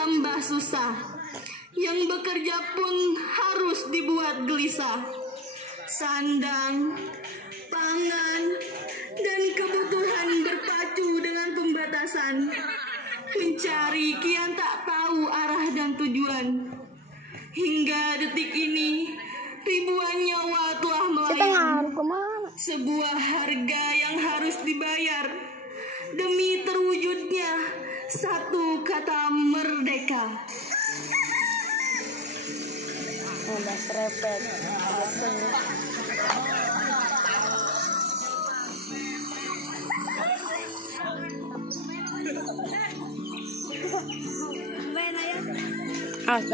tambah susah. Yang bekerja pun harus dibuat gelisah. Sandang, pangan, dan kebutuhan berpacu dengan pembatasan. Mencari kian tak tahu arah dan tujuan. Hingga detik ini, ribuan nyawa telah melayang. Sebuah harga yang harus dibayar demi terwujudnya satu kata merdeka. Udah serepet. Asta.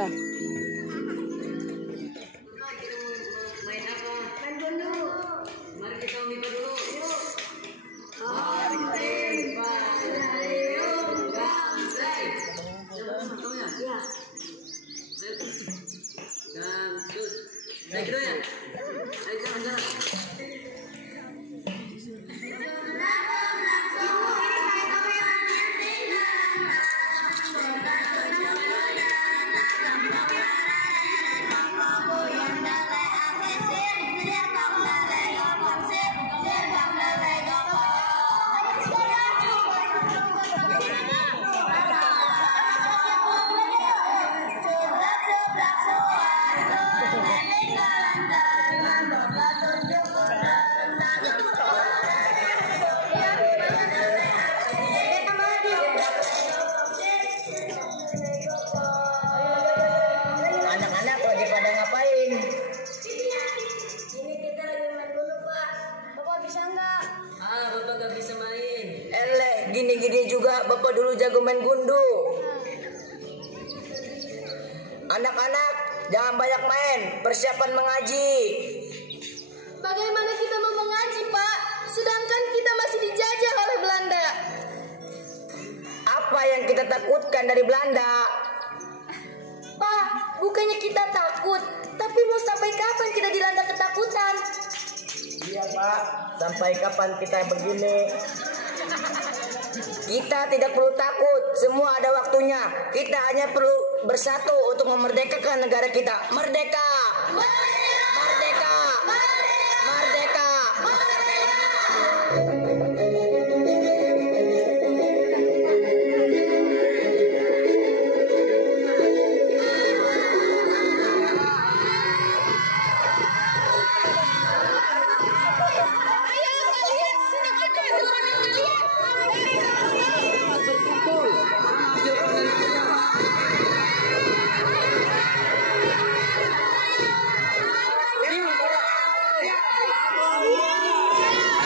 Anak-anak lagi pada ngapain? Ini kita lagi main dulu, Pak. Bapak bisa nggak? Bapak gak bisa main. Gini-gini juga Bapak dulu jago main gundu. Anak-anak jangan banyak main, persiapan mengaji. Bagaimana kita mau mengaji, Pak? Sedangkan kita masih dijajah oleh Belanda. Apa yang kita takutkan dari Belanda? Pak, bukannya kita takut, tapi mau sampai kapan kita dilanda ketakutan? Iya Pak, sampai kapan kita begini? Kita tidak perlu takut, semua ada waktunya. Kita hanya perlu bersatu untuk memerdekakan negara kita. Merdeka! Merdeka! Merdeka!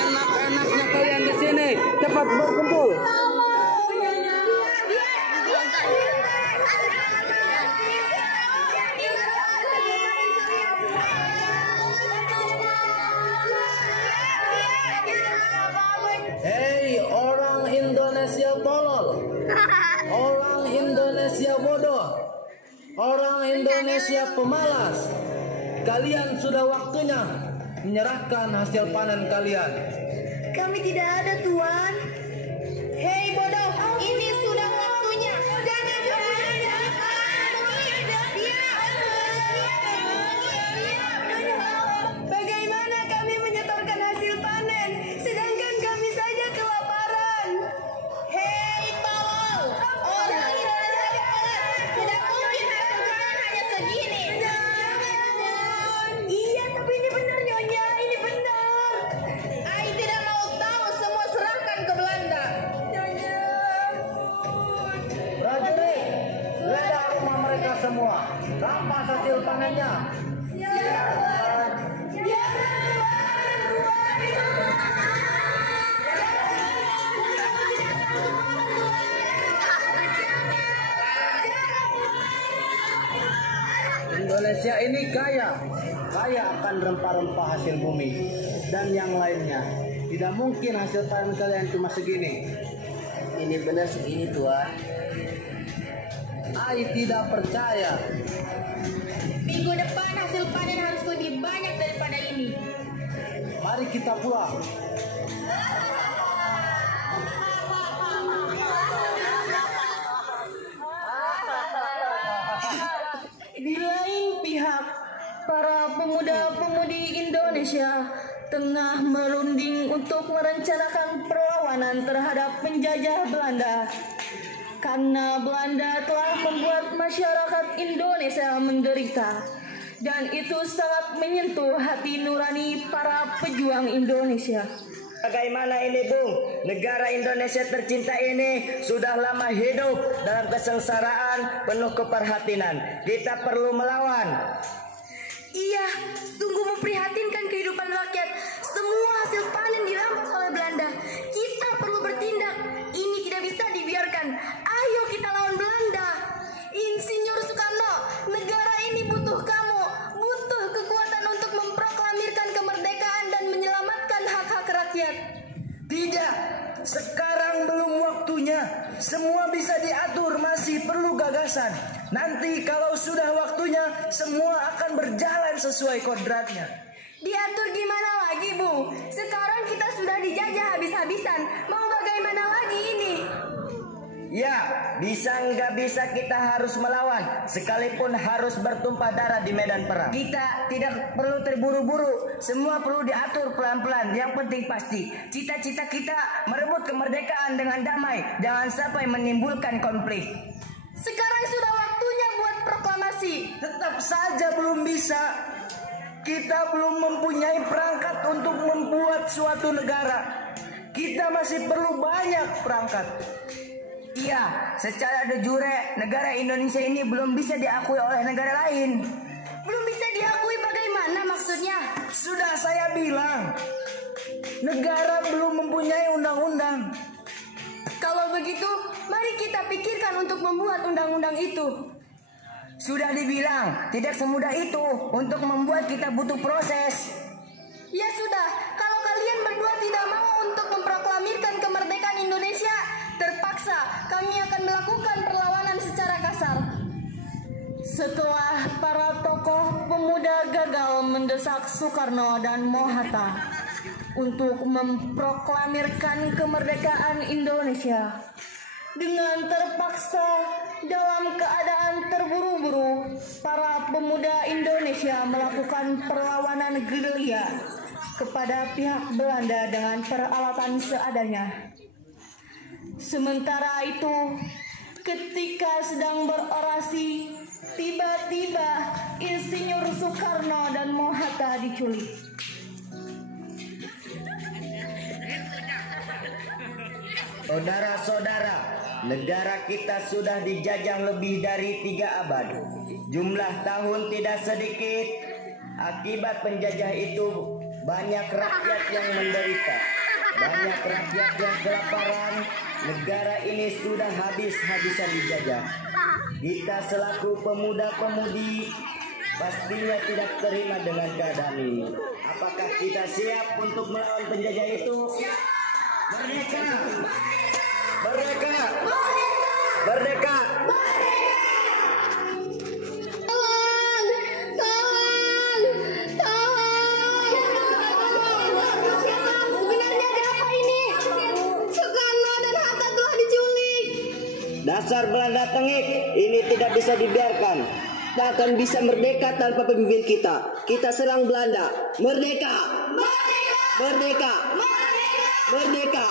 Anak-anaknya kalian di sini cepat berkumpul. Hei orang Indonesia tolol, orang Indonesia bodoh, orang Indonesia pemalas. Kalian sudah waktunya menyerahkan hasil panen kalian. Kami tidak ada, Tuan. Hei bodoh, ini sudah waktunya. Bagaimana kami menyetorkan hasil panen, sedangkan kami saja kelaparan? Hei tolol, orang Indonesia tidak mungkin hasil panen hanya segini. Iya, tapi ini benar Nyonya, ini benar. Ai tidak mau tahu, semua serahkan ke Belanda. Prajurit, geledah rumah mereka semua. Rampas hasil panennya. Indonesia ini kaya akan rempah-rempah hasil bumi dan yang lainnya. Tidak mungkin hasil panen kalian cuma segini. Ini benar segini Tuan. Ai tidak percaya. Minggu depan hasil panen harus lebih banyak daripada ini. Mari kita pulang. Di lain pihak, para pemuda-pemudi Indonesia tengah merunding untuk merencanakan perlawanan terhadap penjajah Belanda. Karena Belanda telah membuat masyarakat Indonesia menderita, dan itu sangat menyentuh hati nurani para pejuang Indonesia. Bagaimana ini, Bung? Negara Indonesia tercinta ini sudah lama hidup dalam kesengsaraan penuh keprihatinan. Kita perlu melawan. Iya, sungguh memprihatinkan kehidupan rakyat. Semua hasil panen dirampas oleh Belanda. Kita perlu bertindak. Ini tidak bisa dibiarkan. Ayo kita lawan Belanda. Insinyur Soekarno, negara ini butuh kamu. Butuh kekuatan untuk memproklamirkan kemerdekaan dan menyelamatkan hak-hak rakyat. Tidak, sekarang belum waktunya. Semua bisa diatur, masih perlu gagasan. Nanti kalau sudah waktunya, semua akan berjalan sesuai kodratnya. Diatur gimana lagi, Bu? Sekarang kita sudah dijajah habis-habisan. Mau bagaimana lagi ini? Ya, bisa nggak bisa kita harus melawan, sekalipun harus bertumpah darah di medan perang. Kita tidak perlu terburu-buru, semua perlu diatur pelan-pelan. Yang penting pasti, cita-cita kita merebut kemerdekaan dengan damai, jangan sampai menimbulkan konflik. Sekarang sudah waktunya buat proklamasi. Tetap saja belum bisa. Kita belum mempunyai perangkat untuk membuat suatu negara. Kita masih perlu banyak perangkat. Iya, secara de jure negara Indonesia ini belum bisa diakui oleh negara lain. Belum bisa diakui bagaimana maksudnya? Sudah saya bilang, negara belum mempunyai undang-undang. Kalau begitu, mari kita pikirkan untuk membuat undang-undang itu. Sudah dibilang, tidak semudah itu. Untuk membuat kita butuh proses. Ya sudah, kalau kalian berdua tidak mau untuk memproklamirkan kemerdekaan Indonesia, terpaksa kami akan melakukan perlawanan secara kasar. Setelah para tokoh pemuda gagal mendesak Soekarno dan Mohatta untuk memproklamirkan kemerdekaan Indonesia, dengan terpaksa dalam keadaan terburu-buru, para pemuda Indonesia melakukan perlawanan gerilya kepada pihak Belanda dengan peralatan seadanya. Sementara itu, ketika sedang berorasi, tiba-tiba Insinyur Soekarno dan Mohatta diculik. Saudara-saudara, negara kita sudah dijajah lebih dari 3 abad. Jumlah tahun tidak sedikit. Akibat penjajah itu banyak rakyat yang menderita. Banyak rakyat yang kelaparan. Negara ini sudah habis-habisan dijajah. Kita selaku pemuda-pemudi pastinya tidak terima dengan keadaan ini. Apakah kita siap untuk melawan penjajah itu? Merdeka! Merdeka! Merdeka! Dasar Belanda tengik, ini tidak bisa dibiarkan. Kita akan bisa merdeka tanpa pemimpin kita. Kita serang Belanda. Merdeka! Merdeka! Merdeka!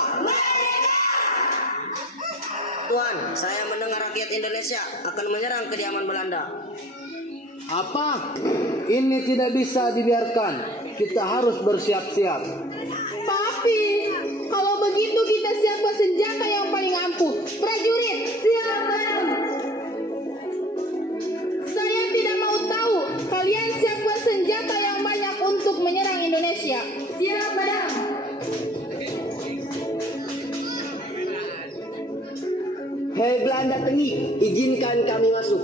Tuan, saya mendengar rakyat Indonesia akan menyerang kediaman Belanda. Apa? Ini tidak bisa dibiarkan. Kita harus bersiap-siap. Tapi, kalau begitu kita siapkan senjata yang paling ampuh. Prajurit, siap! Saya tidak mau tahu. Kalian siapkan senjata yang banyak untuk menyerang Indonesia. Siap, Madam. Hei Belanda tengik, izinkan kami masuk.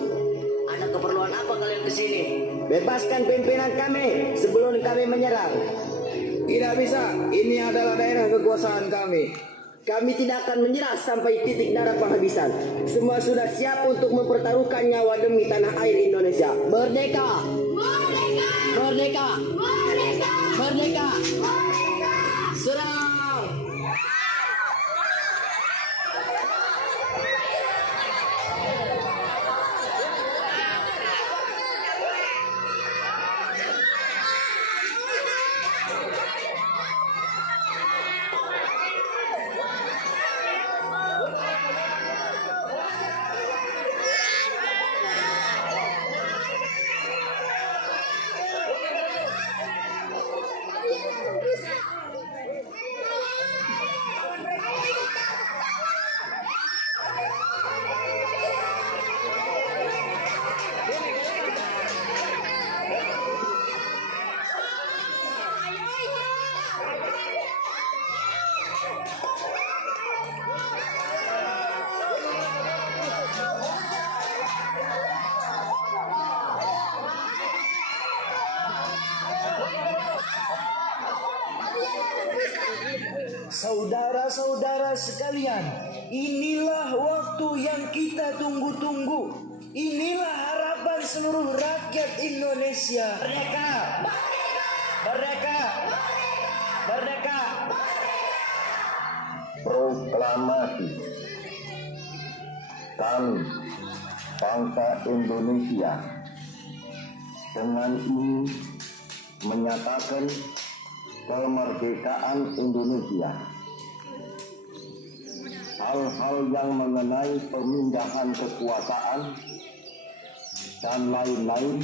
Ada keperluan apa kalian ke sini? Bebaskan pimpinan kami sebelum kami menyerang. Tidak bisa, ini adalah daerah kekuasaan kami. Kami tidak akan menyerah sampai titik darah penghabisan. Semua sudah siap untuk mempertaruhkan nyawa demi tanah air Indonesia. Merdeka! Merdeka! Merdeka! Merdeka! Merdeka! Merdeka! Serang! Saudara-saudara sekalian, inilah waktu yang kita tunggu-tunggu. Inilah harapan seluruh rakyat Indonesia. Merdeka! Merdeka! Merdeka! Proklamasi. Kami, bangsa Indonesia, dengan ini menyatakan kemerdekaan Indonesia. Hal-hal yang mengenai pemindahan kekuasaan dan lain-lain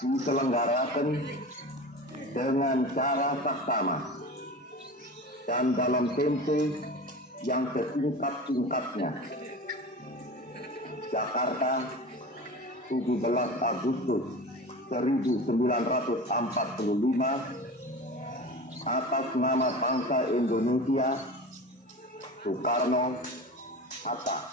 diselenggarakan dengan cara saksama dan dalam tempo yang setingkat-tingkatnya. Jakarta, 17 Agustus 1945, atas nama bangsa Indonesia, Soekarno, Hatta.